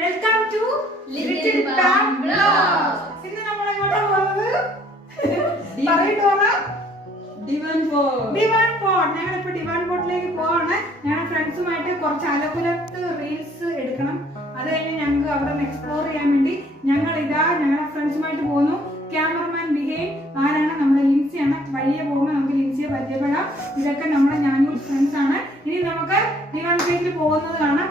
Welcome to Little Palm Vlogs. ഇന്ന് നമ്മൾ എങ്ങോട്ടാ പോകുന്നത്? Divine port. ഞങ്ങളിപ്പോ ഡിവൻ പോർട്ടിലേക്ക് പോവാണ്. ഞങ്ങളുടെ ഫ്രണ്ട്സുമായിട്ട് കുറച്ച് അലകുലത്ത് റീൽസ് എടുക്കണം. അത് കഴിഞ്ഞ് ഞങ്ങൾക്ക് അവിടെ നിന്ന് എക്സ്പ്ലോർ ചെയ്യാൻ വേണ്ടി ഞങ്ങളുടെ ഫ്രണ്ട്സുമായിട്ട് പോകുന്നു. ക്യാമറമാൻ ബിഹേവ് ആരാണ്? നമ്മുടെ ലിൻസിയാണ്. വഴിയെ പോകുമ്പോൾ നമുക്ക് ലിൻസിയെ പരിചയപ്പെടാം. ഇതൊക്കെ നമ്മുടെ ഞാനൂർ ഫ്രണ്ട്സ് ആണ്. ഇനി നമുക്ക് ഡിവൻ പോർട്ടിൽ പോകുന്നത് കാണാം.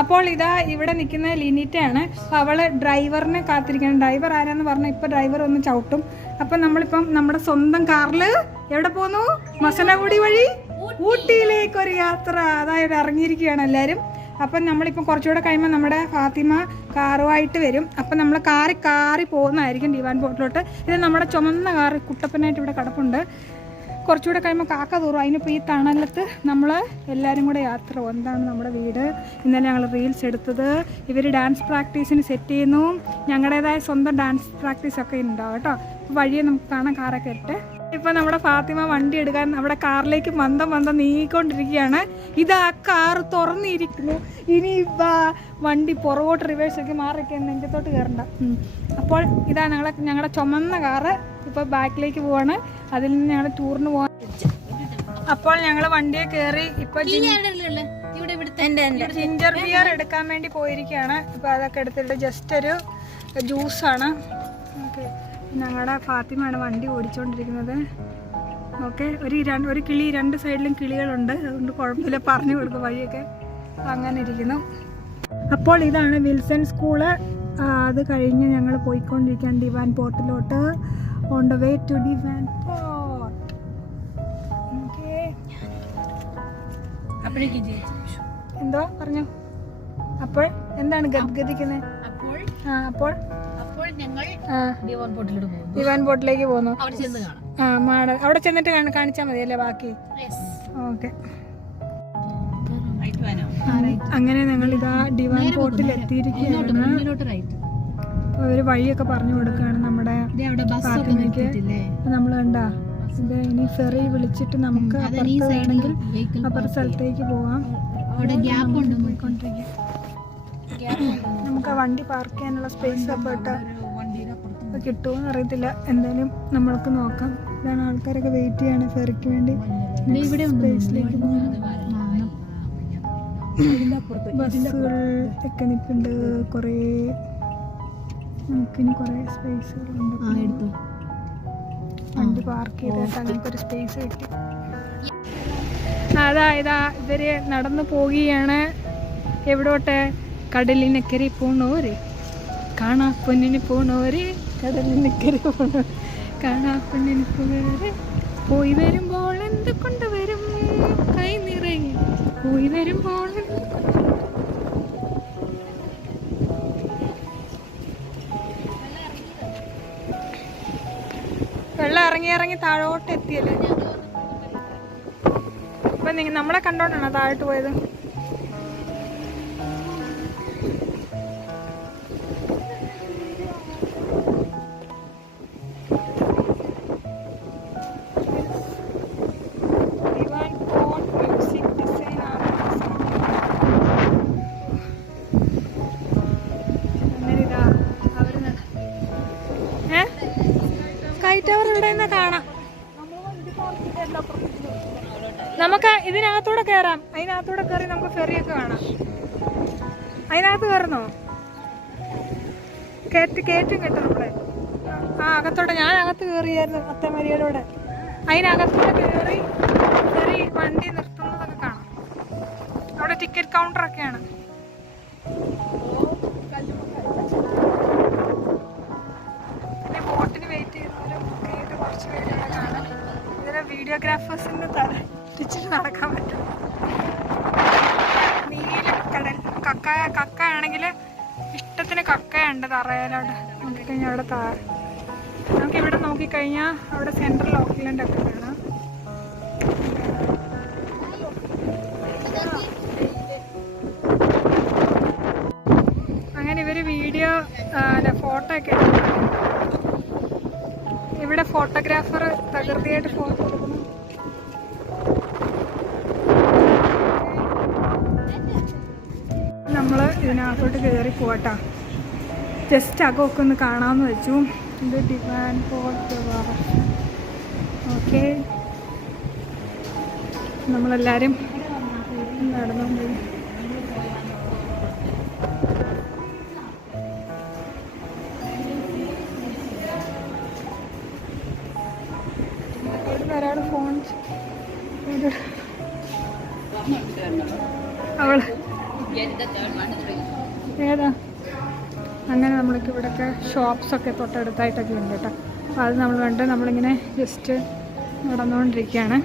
അപ്പോൾ ഇതാ ഇവിടെ നിൽക്കുന്ന ലിനിറ്റയാണ്. അപ്പോൾ അവള് ഡ്രൈവറിനെ കാത്തിരിക്കണം. ഡ്രൈവർ ആരാന്ന് പറഞ്ഞാൽ ഇപ്പൊ ഡ്രൈവർ ഒന്ന് ചവിട്ടും. അപ്പം നമ്മളിപ്പം നമ്മുടെ സ്വന്തം കാറില് എവിടെ പോകുന്നു? മസനഗുഡി വഴി ഊട്ടിയിലേക്ക് ഒരു യാത്ര. അതായത് ഇറങ്ങിയിരിക്കുകയാണ് എല്ലാവരും. അപ്പം നമ്മളിപ്പം കുറച്ചുകൂടെ കഴിയുമ്പോൾ നമ്മുടെ ഫാത്തിമ കാറുമായിട്ട് വരും. അപ്പം നമ്മൾ കാറി പോകുന്നതായിരിക്കും ഡിവാൻ പോർട്ടിലോട്ട്. ഇത് നമ്മുടെ ചുമന്ന കാറ് കുട്ടപ്പനായിട്ട് ഇവിടെ കിടപ്പുണ്ട്. കുറച്ചുകൂടെ കഴിയുമ്പോൾ കാക്ക തൂറും. അതിനിപ്പോൾ ഈ തണലത്ത് നമ്മൾ എല്ലാവരും കൂടെ യാത്ര പോകും. എന്താണ് നമ്മുടെ വീട്. ഇന്നലെ ഞങ്ങൾ റീൽസ് എടുത്തത്. ഇവർ ഡാൻസ് പ്രാക്ടീസിന് സെറ്റ് ചെയ്യുന്നു. ഞങ്ങളുടേതായ സ്വന്തം ഡാൻസ് പ്രാക്ടീസൊക്കെ ഉണ്ടാവും കേട്ടോ. വഴിയെ നമുക്ക് കാണാൻ കാറൊക്കെ ഇട്ട്. ഇപ്പോൾ നമ്മുടെ ഫാത്തിമ വണ്ടി എടുക്കാൻ അവിടെ കാറിലേക്ക് മന്ദം നീങ്ങിക്കൊണ്ടിരിക്കുകയാണ്. ഇതാ കാറ് തുറന്നിരിക്കുന്നു. ഇനി വണ്ടി പുറകോട്ട് റിവേഴ്സൊക്കെ മാറിയൊക്കെ നെഞ്ചത്തോട്ട് കയറണ്ട. അപ്പോൾ ഇതാ ഞങ്ങളുടെ ചുമന്ന കാറ് ഇപ്പോൾ ബാക്കിലേക്ക് പോവാണ്. അതിൽ നിന്ന് ഞങ്ങൾ ടൂറിന് പോകാൻ. അപ്പോൾ ഞങ്ങൾ വണ്ടിയെ കയറി ഇപ്പൊ ജിഞ്ചർ ബിയർ എടുക്കാൻ വേണ്ടി പോയിരിക്കുകയാണ്. ഇപ്പൊ അതൊക്കെ എടുത്തിട്ട് ജസ്റ്റ് ഒരു ജ്യൂസാണ്. ഓക്കെ, ഞങ്ങളുടെ ഫാത്തിമയാണ് വണ്ടി ഓടിച്ചോണ്ടിരിക്കുന്നത്. ഓക്കെ, ഒരു കിളി, രണ്ട് സൈഡിലും കിളികളുണ്ട്. അതുകൊണ്ട് കുഴപ്പമില്ല, പറഞ്ഞു കൊടുക്കും വഴിയൊക്കെ. അങ്ങനെ ഇരിക്കുന്നു. അപ്പോൾ ഇതാണ് വിൽസൺ സ്കൂള്. അത് കഴിഞ്ഞ് ഞങ്ങൾ പോയിക്കൊണ്ടിരിക്കാൻ ഡിവാൻ പോർട്ടിലോട്ട്. On the way to Devonport. എന്തോ പറഞ്ഞു? അപ്പോൾ എന്താണ് ഗദ്ഗദിക്കുന്നത്? അപ്പോൾ ഡിവാൻ പോർട്ടിലേക്ക് പോകുന്നു. അവിടെ ചെന്നിട്ട് കാണിച്ചാൽ മതിയല്ലേ ബാക്കി? ഓക്കെ, അങ്ങനെ ഞങ്ങൾ ഇതാ ഡിവാൻ പോർട്ടിൽ എത്തിയിരിക്കുകയാണ്. അവര് വഴിയൊക്കെ പറഞ്ഞു കൊടുക്കുകയാണ് നമ്മുടെ ഫാത്തിമയ്ക്ക്. നമ്മൾ കണ്ടാ ഇത് ഇനി ഫെറി വിളിച്ചിട്ട് നമുക്ക് അപ്പുറത്ത് വേണമെങ്കിൽ അപ്പുറത്തെ സ്ഥലത്തേക്ക് പോവാം. നമുക്ക് വണ്ടി പാർക്ക് ചെയ്യാനുള്ള സ്പേസ് അപ്പോട്ട് കിട്ടുമെന്ന് അറിയത്തില്ല. എന്തായാലും നമ്മൾക്ക് നോക്കാം. ഇതാണ് ആൾക്കാരൊക്കെ വെയിറ്റ് ചെയ്യാണ് ഫെറിക്ക് വേണ്ടി. സ്പേസിലേക്ക് പോകാം. ബസ്സുകൾ ഒക്കെ നിൽപ്പുണ്ട്. കുറേ നമുക്കിനി കുറേ സ്പേസുകളുണ്ട്. വണ്ടി പാർക്ക് ചെയ്തിട്ട് അങ്ങനൊരു സ്പേസ് കിട്ടി. ഇതാ ഇവര് നടന്നു പോവുകയാണ്. എവിടോട്ടെ? കടലിനക്കരെ പോണോര്, കാണാ പൊന്നിന് പോണോര്, കടലിനക്കരെ പോണോര്, കാണാ പൊന്നിന് പോണോര്. പോയി വരുമ്പോൾ എന്ത് കൊണ്ടുവരും? കൈ നിറയെ പോയി വരുമ്പോൾ. വെള്ളം ഇറങ്ങി താഴോട്ട് എത്തിയല്ലേ. അപ്പൊ നമ്മളെ കണ്ടോണ്ടാണോ താഴോട്ട് പോയത്? ടവർ ഇവിടെ നിന്ന് കാണാം. നമുക്ക് ഇതിനകത്തൂടെ കയറാം. അതിനകത്തൂടെ കയറി നമുക്ക് ഫെറിയൊക്കെ കാണാം. അതിനകത്ത് കയറുന്നോ? കയറ്റും കേട്ടോ നമ്മളെ. അകത്തോടെ ഞാൻ അകത്ത് കയറിയായിരുന്നു അത്തമരിയിലൂടെ. അതിനകത്തൂടെ കയറി ഫെറി വണ്ടി നിർത്തുന്നതൊക്കെ കാണാം. അവിടെ ടിക്കറ്റ് കൗണ്ടറൊക്കെയാണ്. ബോട്ടിന് വെയിറ്റ് ചെയ്യുന്നവരും കുറച്ച് പേരുകളെ കാണാം. ഇതിലെ വീഡിയോഗ്രാഫേഴ്സിന് തിരിച്ചിട്ട് നടക്കാൻ പറ്റും. നീല കടൽ. കക്ക ആണെങ്കിൽ ഇഷ്ടത്തിന് കക്കയുണ്ട് തറയിലോട്ട് നോക്കിക്കഴിഞ്ഞാൽ. അവിടെ നമുക്കിവിടെ നോക്കിക്കഴിഞ്ഞാൽ അവിടെ സെൻട്രൽ ഓക്ലൻഡ് ഒക്കെ കാണാം. അങ്ങനെ ഇവർ വീഡിയോ ഫോട്ടോ ഒക്കെ എടുക്കുന്നു. ഇവിടെ ഫോട്ടോഗ്രാഫർ തകൃതിയായിട്ട് ഫോട്ടോ എടുക്കുന്നു. നമ്മൾ ഇതിനകത്തോട്ട് കയറി പോകട്ടോ. ജസ്റ്റ് അകമൊക്കെ ഒന്ന് കാണാമെന്ന് വെച്ചു. ഇത് ഡിവാൻ പോർട്ട് ഓക്കെ. നമ്മളെല്ലാവരും നടന്നുകൊണ്ട് ഒരാൾ ഫോൺ അവൾ ഏതാ അങ്ങനെ നമ്മൾക്ക് ഇവിടെയൊക്കെ ഷോപ്സൊക്കെ തൊട്ടടുത്തായിട്ടൊക്കെ ഉണ്ട് കേട്ടോ. അപ്പോൾ അത് നമ്മൾ കണ്ട് നമ്മളിങ്ങനെ ജസ്റ്റ് നടന്നുകൊണ്ടിരിക്കുകയാണ്.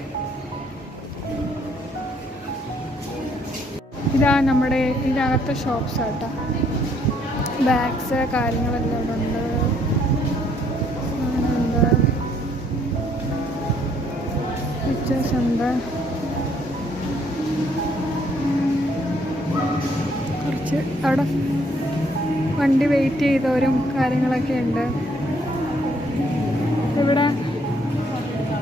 ഇതാ നമ്മുടെ ഇതിനകത്തെ ഷോപ്സ് കേട്ടോ. ബാഗ്സ് കാര്യങ്ങളെല്ലാം ഇവിടെ ഉണ്ട്. ഉണ്ട് പിക്ചേഴ്സ് ഉണ്ട്. കുറച്ച് അവിടെ വണ്ടി വെയിറ്റ് ചെയ്തവരും കാര്യങ്ങളൊക്കെ ഉണ്ട്. ഇവിടെ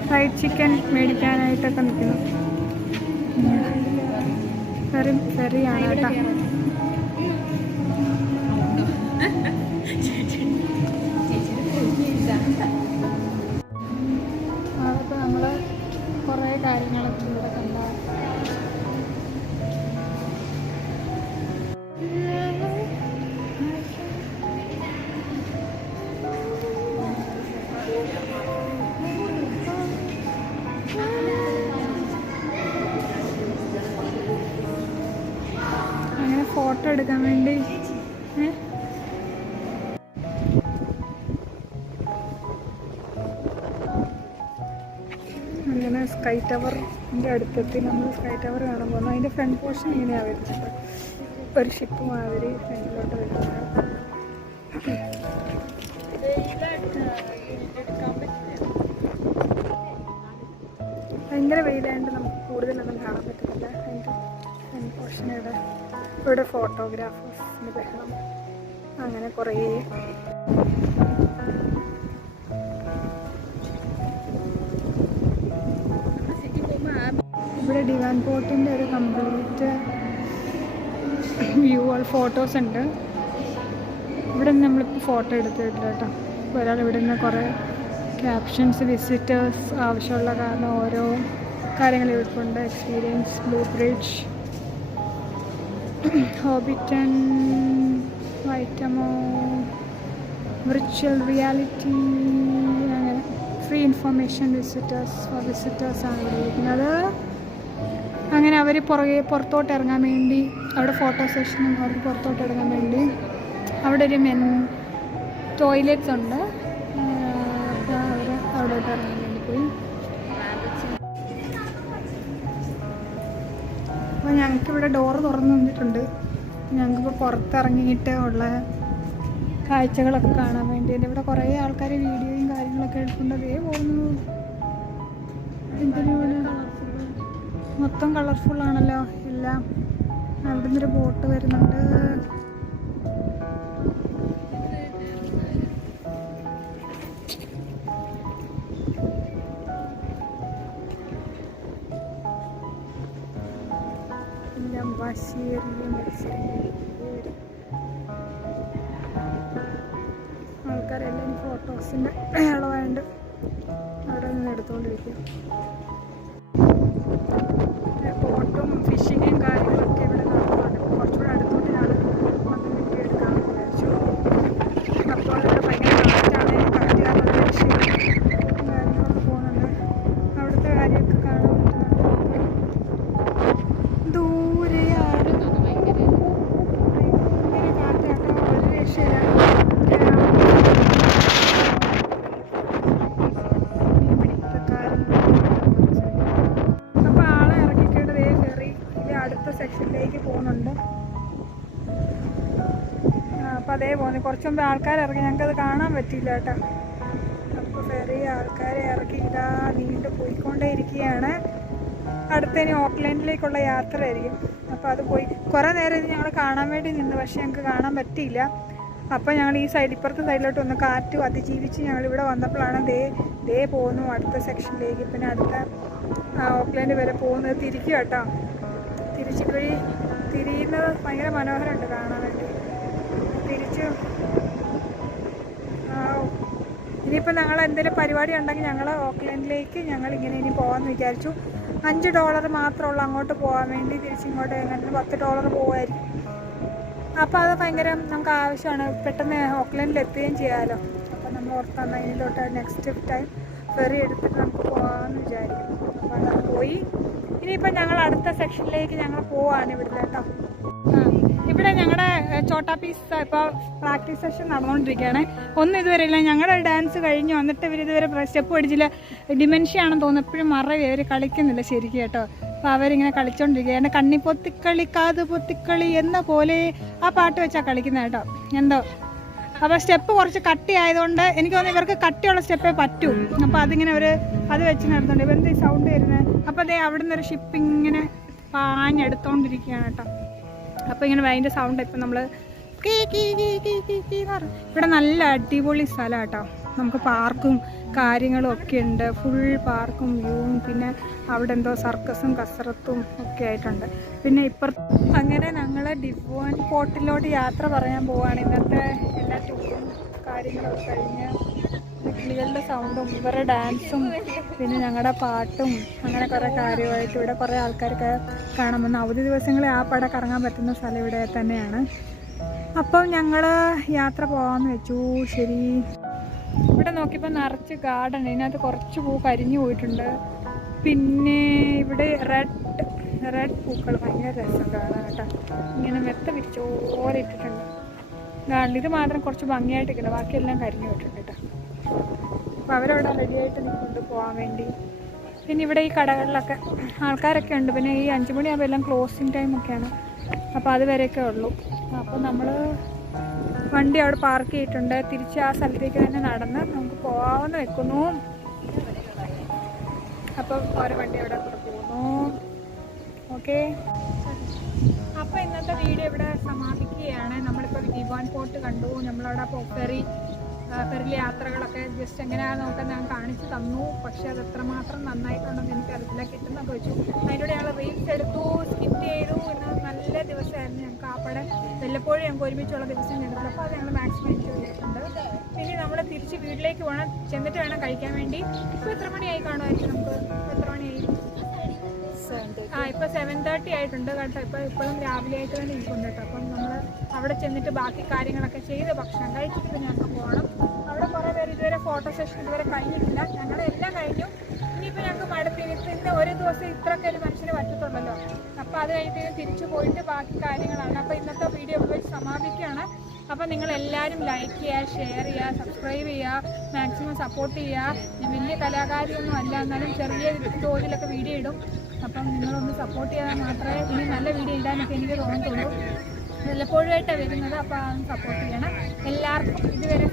ഫ്രൈഡ് ചിക്കൻ മേടിക്കാനായിട്ടൊക്കെ നിൽക്കുന്നു. ഫെറിയാണ് കേട്ടോ. അതൊക്കെ നമ്മൾ കുറേ കാര്യങ്ങളൊക്കെ ഇവിടെ കണ്ട. അങ്ങനെ ഫോട്ടോ എടുക്കാൻ വേണ്ടി അങ്ങനെ സ്കൈ ടവറിൻ്റെ അടുത്തെത്തി. നമ്മൾ സ്കൈ ടവർ കാണാൻ പോകുന്നു. അതിൻ്റെ ഫ്രണ്ട് പോർഷൻ ഇങ്ങനെയാണ് വരുന്നത്. ഒരു ഷിപ്പ് മാതിരി ഫ്രണ്ടിലോട്ട് വരുന്നത്. ഭയങ്കര വെയിലായതുകൊണ്ട് നമുക്ക് കൂടുതലൊന്നും കാണാൻ പറ്റുന്നില്ല. അതിൻ്റെ ഫ്രണ്ട് പോർഷൻ ഇവിടെ ഫോട്ടോഗ്രാഫേഴ്സിന് ബഹളം അങ്ങനെ കുറേ. ഇവിടെ ഡിവാൻ പോർട്ടിൻ്റെ ഒരു കംപ്ലീറ്റ് വ്യൂ ഫോട്ടോസ് ഉണ്ട്. ഇവിടെ നിന്ന് നമ്മളിപ്പോൾ ഫോട്ടോ എടുത്തിട്ടില്ല കേട്ടോ. ഒരാൾ ഇവിടെ നിന്ന് കുറേ ക്യാപ്ഷൻസ് വിസിറ്റേഴ്സ് ആവശ്യമുള്ള കാരണം ഓരോ കാര്യങ്ങൾ ഇവിടുണ്ട്. Experience Blue Bridge, Hobbiton, Waitomo, virtual reality, അങ്ങനെ ഫ്രീ ഇൻഫർമേഷൻ വിസിറ്റേഴ്സാണ് ഇവിടെ ഇരിക്കുന്നത്. അങ്ങനെ അവർ പുറത്തോട്ട് ഇറങ്ങാൻ വേണ്ടി അവിടെ ഫോട്ടോ സെഷനും അവർ പുറത്തോട്ട് ഇറങ്ങാൻ വേണ്ടി അവിടെ ഒരു ടോയ്ലറ്റ്സ് ഉണ്ട്. അപ്പോൾ അവർ അവിടോട്ട് ഇറങ്ങാൻ വേണ്ടി പോയി. അപ്പോൾ ഞങ്ങൾക്കിവിടെ ഡോറ് തുറന്നു തന്നിട്ടുണ്ട്. ഞങ്ങൾക്കിപ്പോൾ പുറത്തിറങ്ങിയിട്ട് ഉള്ള കാഴ്ചകളൊക്കെ കാണാൻ വേണ്ടി. ഇവിടെ കുറേ ആൾക്കാർ വീഡിയോയും കാര്യങ്ങളൊക്കെ എടുക്കുന്നുണ്ട്. അതേ പോകുന്നു. എന്തിനാണ് മൊത്തം കളർഫുള്ളാണല്ലോ എല്ലാം. അവിടെ നിന്നൊരു ബോട്ട് വരുന്നുണ്ട്. ആൾക്കാരെല്ലാം ഫോട്ടോസിൻ്റെ ഇളവാണ്ട് അവിടെ നിന്ന് എടുത്തുകൊണ്ടിരിക്കും. ബോട്ടും ഫിഷിങ്ങും കാര്യങ്ങളൊക്കെ ഇവിടെ നടക്കുന്നുണ്ട്. കുറച്ചുകൂടെ അടുത്തോട്ട് ഞാൻ വന്ന് വീഡിയോ എടുക്കാമെന്ന് വിചാരിച്ചു. അപ്പോൾ ഇവിടെ ഭയങ്കര കാറ്റാണ്. കാറ്റ് കാരണം ഫിഷിങ് കാര്യങ്ങളൊക്കെ പോകുന്നുണ്ട്. അവിടുത്തെ കാര്യമൊക്കെ കാണാൻ പറ്റുന്നുണ്ട്. ദൂരെയാണ് ഭയങ്കര കാറ്റാട്ടോ. ഒരു രക്ഷയില്ല. സെക്ഷനിലേക്ക് പോകുന്നുണ്ട്. അപ്പോൾ അതേ പോകുന്നു. കുറച്ച് മുമ്പ് ആൾക്കാർ ഇറങ്ങി. ഞങ്ങൾക്കത് കാണാൻ പറ്റിയില്ല കേട്ടോ. അപ്പോൾ ഫെറി ആൾക്കാരെ ഇറക്കി ഇതാ നീണ്ടു പോയിക്കൊണ്ടേ ഇരിക്കുകയാണ്. അടുത്തതിന് ഓക്ക്ലൻഡിലേക്കുള്ള യാത്ര ആയിരിക്കും. അപ്പോൾ അത് പോയി കുറേ നേരം ഇത് ഞങ്ങൾ കാണാൻ വേണ്ടി നിന്ന്. പക്ഷേ ഞങ്ങൾക്ക് കാണാൻ പറ്റിയില്ല. അപ്പോൾ ഞങ്ങൾ ഈ സൈഡ് ഇപ്പുറത്തെ സൈഡിലോട്ട് ഒന്ന് കാറ്റ് അതിജീവിച്ച് ഞങ്ങളിവിടെ വന്നപ്പോഴാണ് ദേ പോകുന്നു അടുത്ത സെക്ഷനിലേക്ക്. പിന്നെ അടുത്ത ഓക്ക്ലൻഡ് വരെ പോകുന്നത് തിരിക്കുക കേട്ടോ. തിരിയുന്നത് ഭയങ്കര മനോഹരമുണ്ട് കാണാൻ വേണ്ടി. തിരിച്ചു ഇനിയിപ്പോൾ ഞങ്ങൾ എന്തെങ്കിലും പരിപാടി ഉണ്ടെങ്കിൽ ഞങ്ങൾ ഓക്ലൻഡിലേക്ക് ഞങ്ങൾ ഇങ്ങനെ ഇനി പോകാമെന്ന് വിചാരിച്ചു. $5 മാത്രമുള്ള അങ്ങോട്ട് പോകാൻ വേണ്ടി. തിരിച്ചിങ്ങോട്ട് എങ്ങനെ $10 പോകുമായിരിക്കും. അപ്പോൾ അത് ഭയങ്കര നമുക്ക് ആവശ്യമാണ്. പെട്ടെന്ന് ഓക്ലൻഡിൽ എത്തുകയും ചെയ്യാമല്ലോ. അപ്പോൾ നമ്മൾ ഓർത്താൽ ഇനി തൊട്ട് നെക്സ്റ്റ് ടൈം ഫെറി എടുത്തിട്ട് നമുക്ക് പോകാമെന്ന് വിചാരിക്കും. അപ്പോൾ അങ്ങനെ പോയി ഇനിയിപ്പോൾ ഞങ്ങൾ അടുത്ത സെക്ഷനിലേക്ക് ഞങ്ങൾ പോവാണ് ഇവിടുത്തെ കേട്ടോ. ഇവിടെ ഞങ്ങളുടെ ചോട്ടാ പീസ് ഇപ്പോൾ പ്രാക്ടീസ് സെഷൻ നടന്നുകൊണ്ടിരിക്കുകയാണ്. ഒന്നും ഇതുവരെ ഇല്ല. ഞങ്ങളുടെ ഡാൻസ് കഴിഞ്ഞ് വന്നിട്ട് ഇവരിതുവരെ സ്റ്റെപ്പ് പഠിച്ചില്ല. ഡിമെൻഷ്യ ആണെന്ന് തോന്നുന്നു. എപ്പോഴും മറവി അവർ കളിക്കുന്നില്ല ശരിക്കും കേട്ടോ. അപ്പോൾ അവരിങ്ങനെ കളിച്ചുകൊണ്ടിരിക്കുകയാണ്. കണ്ണി പൊത്തിക്കളി കാത് പൊത്തിക്കളി എന്ന പോലെ ആ പാട്ട് വെച്ചാൽ കളിക്കുന്നത് കേട്ടോ. എന്തോ അപ്പോൾ സ്റ്റെപ്പ് കുറച്ച് കട്ടി ആയതുകൊണ്ട് എനിക്ക് തോന്നുന്നു ഇവർക്ക് കട്ടിയുള്ള സ്റ്റെപ്പേ പറ്റൂ. അപ്പോൾ അതിങ്ങനെ അത് വെച്ച് നടത്തുന്നുണ്ട്. ഇവരെന്ത് ഈ സൗണ്ട് വരുന്നത്. അപ്പോൾ അതേ അവിടെ നിന്നൊരു ഷിപ്പിംഗ് ഇങ്ങനെ പാഞ്ഞെടുത്തോണ്ടിരിക്കുകയാണ് കേട്ടോ. അപ്പോൾ ഇങ്ങനെ അതിൻ്റെ സൗണ്ട് ഇപ്പം നമ്മൾ കീ കീ കീ കീ കീ കീ എന്ന് പറയും. ഇവിടെ നല്ല അടിപൊളി സ്ഥലം കേട്ടോ. നമുക്ക് പാർക്കും കാര്യങ്ങളും ഒക്കെ ഉണ്ട്. ഫുൾ പാർക്കും വ്യൂവും പിന്നെ അവിടെ എന്തോ സർക്കസും കസറത്തും ഒക്കെ ആയിട്ടുണ്ട്. പിന്നെ അങ്ങനെ ഞങ്ങൾ ഡിവോൺ പോർട്ടിലോട്ട് യാത്ര പറയാൻ പോവുകയാണ്. ഇന്നത്തെ എല്ലാ ടൂറും കാര്യങ്ങളൊക്കെ കഴിഞ്ഞ് കിളികളുടെ സൗണ്ടും ഇവരുടെ ഡാൻസും പിന്നെ ഞങ്ങളുടെ പാട്ടും അങ്ങനെ കുറേ കാര്യമായിട്ട് ഇവിടെ കുറേ ആൾക്കാർക്ക് കാണാൻ വന്നു. അവധി ദിവസങ്ങളിൽ ആ പടം കറങ്ങാൻ പറ്റുന്ന സ്ഥലം ഇവിടെ തന്നെയാണ്. അപ്പം ഞങ്ങൾ യാത്ര പോകാമെന്ന് വെച്ചു. ശരി, ഇവിടെ നോക്കിയപ്പോൾ നിറച്ച് ഗാർഡൻ. ഇതിനകത്ത് കുറച്ച് പൂ കരിഞ്ഞു പോയിട്ടുണ്ട്. പിന്നെ ഇവിടെ റെഡ് പൂക്കൾ ഭയങ്കര രസം കാണാൻ കേട്ടോ. ഇങ്ങനെ മെത്ത വിരിച്ചോരിട്ടിട്ടുണ്ട്. ഇത് മാത്രം കുറച്ച് ഭംഗിയായിട്ടിരിക്കണം. ബാക്കിയെല്ലാം കരിഞ്ഞു പോയിട്ടുണ്ട് കേട്ടോ. അപ്പോൾ അവരവിടെ റെഡിയായിട്ട് നിൽക്കൊണ്ട് പോകാൻ വേണ്ടി. പിന്നെ ഇവിടെ ഈ കടകളിലൊക്കെ ആൾക്കാരൊക്കെ ഉണ്ട്. പിന്നെ ഈ 5 മണിയാകുമ്പോൾ എല്ലാം ക്ലോസിങ് ടൈമൊക്കെയാണ്. അപ്പോൾ അതുവരെയൊക്കെ ഉള്ളൂ. അപ്പോൾ നമ്മൾ വണ്ടി അവിടെ പാർക്ക് ചെയ്തിട്ടുണ്ട്. തിരിച്ച് ആ സ്ഥലത്തേക്ക് തന്നെ നടന്ന് നമുക്ക് പോകാമെന്ന് വെക്കുന്നു. അപ്പം ഓരോ വണ്ടി അവിടെ കൂടെ പോകുന്നു. ഓക്കെ, അപ്പോൾ ഇന്നത്തെ വീഡിയോ ഇവിടെ സമാപിക്കുകയാണ്. നമ്മളിപ്പോൾ ഡിവോൺ പോർട്ട് കണ്ടു. നമ്മളവിടെ അപ്പോൾ ഫെറിലെ യാത്രകളൊക്കെ ജസ്റ്റ് എങ്ങനെയാണെന്ന് നോക്കാൻ ഞാൻ കാണിച്ചു തന്നു. പക്ഷേ അത് എത്രമാത്രം നന്നായിട്ടുണ്ടെന്ന് എനിക്കറിയില്ല. കിട്ടുന്നൊക്കെ വെച്ചു. അതിലൂടെ ഞങ്ങൾ റീൽസ് എടുത്തു, സ്കിപ്പ് ചെയ്തു. ഇന്ന് നല്ല ദിവസമായിരുന്നു ഞങ്ങൾക്ക്. ആ പടം വല്ലപ്പോഴും ഞങ്ങൾക്ക് ഒരുമിച്ചുള്ള ദിവസം ഞങ്ങൾക്ക്. അപ്പോൾ അത് ഞങ്ങൾ മാക്സിമം എൻജോയ് ചെയ്തിട്ടുണ്ട്. പിന്നെ നമ്മൾ തിരിച്ച് വീട്ടിലേക്ക് പോകണം. ചെന്നിട്ട് വേണം കഴിക്കാൻ വേണ്ടി. ഇപ്പോൾ എത്ര മണിയായി കാണുമായിരിക്കും നമുക്ക്? എത്ര മണിയായി? ഇപ്പോൾ 7:30 ആയിട്ടുണ്ട് കേട്ടോ. ഇപ്പോഴും രാവിലെ ആയിട്ട് തന്നെ ഇരിക്കുന്നുണ്ട് കേട്ടോ. അപ്പം നമ്മൾ അവിടെ ചെന്നിട്ട് ബാക്കി കാര്യങ്ങളൊക്കെ ചെയ്ത് ഭക്ഷണം കഴിച്ചിട്ട് ഞങ്ങൾക്ക് പോകണം. അവിടെ കുറേ പേര് ഇതുവരെ ഫോട്ടോ സെഷൻ ഇതുവരെ കഴിഞ്ഞിട്ടില്ല. ഞങ്ങളെല്ലാം കഴിഞ്ഞു. ഇനിയിപ്പോൾ ഞങ്ങൾക്ക് ഇന്ന് ഒരു ദിവസം ഇത്രയൊക്കെ ഒരു മനുഷ്യന് പറ്റത്തുള്ളല്ലോ. അപ്പോൾ അത് കഴിഞ്ഞിട്ട് തിരിച്ചു പോയിട്ട് ബാക്കി കാര്യങ്ങളാണ്. അപ്പോൾ ഇന്നത്തെ വീഡിയോ ഇവിടെ സമാപിക്കുകയാണ്. അപ്പോൾ നിങ്ങളെല്ലാവരും ലൈക്ക് ചെയ്യുക, ഷെയർ ചെയ്യുക, സബ്സ്ക്രൈബ് ചെയ്യുക, മാക്സിമം സപ്പോർട്ട് ചെയ്യുക. ഞാൻ വലിയ കലാകാരിയൊന്നും അല്ല, എന്നാലും ചെറിയ തോതിലൊക്കെ വീഡിയോ ഇടും. അപ്പം നിങ്ങളൊന്ന് സപ്പോർട്ട് ചെയ്താൽ മാത്രമേ ഇനി നല്ല വീഡിയോ ഇടാനൊക്കെ എനിക്ക് തോന്നത്തുള്ളൂ. വല്ലപ്പോഴുമായിട്ടാണ് വരുന്നത്. അപ്പോൾ അതൊന്ന് സപ്പോർട്ട് ചെയ്യണം. എല്ലാവർക്കും ഇതുവരെ